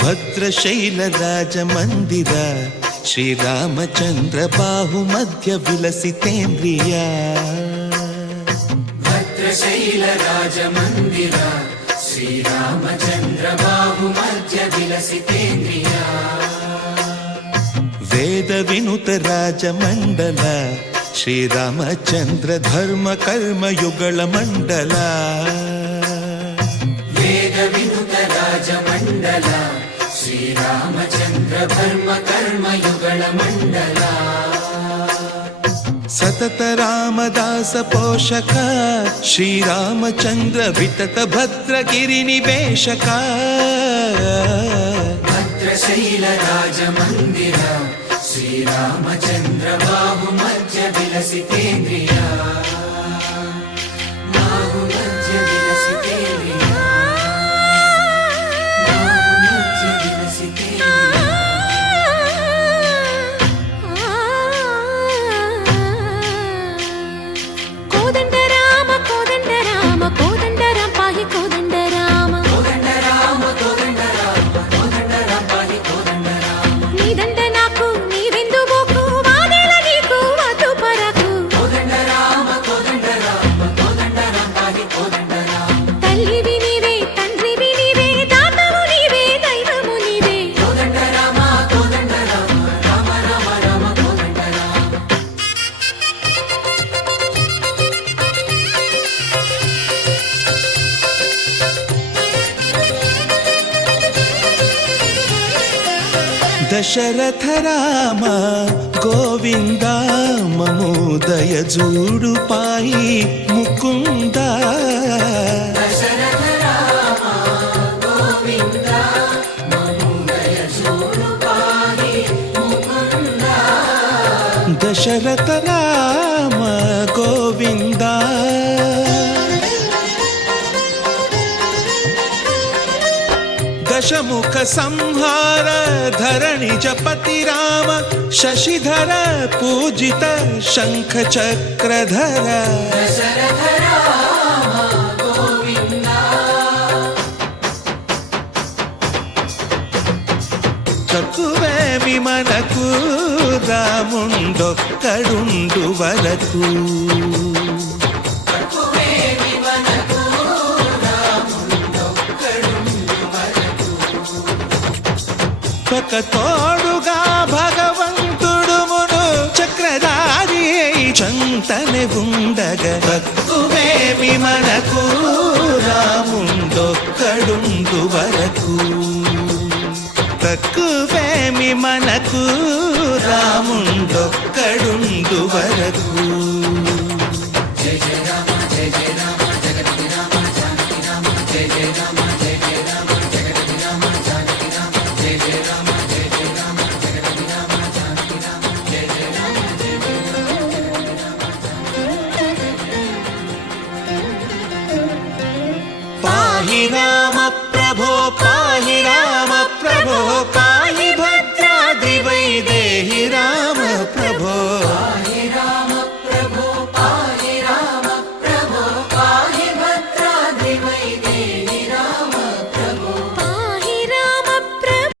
ಭದ್ರಶೈಲ ರಾಜ ಮಂದಿರ ಶ್ರೀರಾಮಚಂದ್ರ ಬಾಹು ಮಧ್ಯ ವಿಲಸಿತೇಂದ್ರಿಯ. ಭದ್ರಶೈಲ ರಾಜ ಮಂದಿರ ಶ್ರೀರಾಮಚಂದ್ರ ಬಾಹು ಮಧ್ಯ ವಿಲಸಿತೇಂದ್ರಿಯ. ವೇದ ವಿನುತ ರಾಜ ಮಂಡಲ ಶ್ರೀರಾಮಚಂದ್ರ ಧರ್ಮ ಕರ್ಮ ಯುಗಳ ಮಂಡಲ. ವೇದ ವಿನುತ ರಾಜ ಮಂಡಲ ಶ್ರೀರಾಮಚಂದ್ರ ಧರ್ಮ ಕರ್ಮ ಯುಗಳ ಮಂಡಲ. ಸತತ ರಾಮದಾಸ ಪೋಷಕ ಶ್ರೀರಾಮಚಂದ್ರ ವಿತತ ಭದ್ರಗಿರಿ ನಿವೇಶಕ. ಭದ್ರಶೈಲ ರಾಜ ಮಂದಿರ ಶ್ರೀರಾಮಚಂದ್ರ ಬಾಹು ಮಧ್ಯ ವಿಲಸಿತೇಂದ್ರಿಯ. ಬಾಹು ಮಧ್ಯ ವಿಲಸಿತೇಂದ್ರಿಯ. ಬಾಹು ಮಧ್ಯ ವಿಲಸಿತೇಂದ್ರಿಯ. ಕೋದಂಡ ರಾಮ ಕೋದಂಡ ರಾಮ ಕೋದಂಡ ರಾಮ ಪಾಹಿ ಕೋದಂಡ ರಾಮ. ಕೋದಂಡ ರಾಮ ಕೋದಂಡ ರಾಮ ಕೋದಂಡ ರಾಮ ಪಾಹಿ ಕೋದಂಡ ರಾಮ. ನೀದಂಡ ನಾಕು ನೀವೆಂದು ಬೋಕು ವಾದೇಲ ನೀಕು ಅದು ಪರಕು. ಕೋದಂಡ ರಾಮ ಕೋದಂಡ ರಾಮ ಕೋದಂಡ ರಾಮ ಪಾಹಿ ಕೋದಂಡ ರಾಮ. ತಲ್ಲಿವಿ ನೀವೇ ತಂದ್ರಿವಿ ನೀವೇ ದಾತವು ನೀವೇ ದೈವವು ನೀವೇ. ಕೋದಂಡ ರಾಮ ಕೋದಂಡ ರಾಮ ರಾಮ ರಾಮ ರಾಮ ಕೋದಂಡ ರಾಮ. ದಶರಥ ರಾಮ ಗೋವಿಂದ ಮಮೋದಯ ಜೂಡು ಪಾಯಿ ಮುಕುಂದ. ದಶರಥ ರಾಮ ಗೋವಿಂದ ಮಮೋದಯ ಜೂಡು ಪಾಹಿ ಮುಕುಂದ. ದಶರಥ ರಾಮ ಗೋವಿಂದ. ದಶಮುಖ ಸಂಹಾರ ಧರಣಿ ಜಪತಿ ರಾಮ ಶಶಿಧರ ಪೂಜಿತ ಶಂಖ ಚಕ್ರಧರ. ದಶರಥ ರಾಮ ಗೋವಿಂದ. చక్కువే విమనకు రాముండొక్కడుండు వరకు. తక్కువేమి మనకు రాముండొక్కడుండు వరకు. ఒక తోడుగా భగవంతుడు మును చక్రధారి చంతనే ఉండగ. తక్కువేమి మనకు రాముండొక్కడుండు వరకు. తక్కువేమి మనకు రాముండొక్కడుండు వరకు. జయ జయ రామ జయ జయ రామ జగతి రామ జానకి రామ జయ జయ రామ జయ జయ రామ జగతి రామ జానకి రామ జయ జయ రామ జయ జయ రామ జగతి రామ జానకి రామ జయ జయ రామ జయ జయ రామ. పాహి రామ ప్రభో పాహి రామ.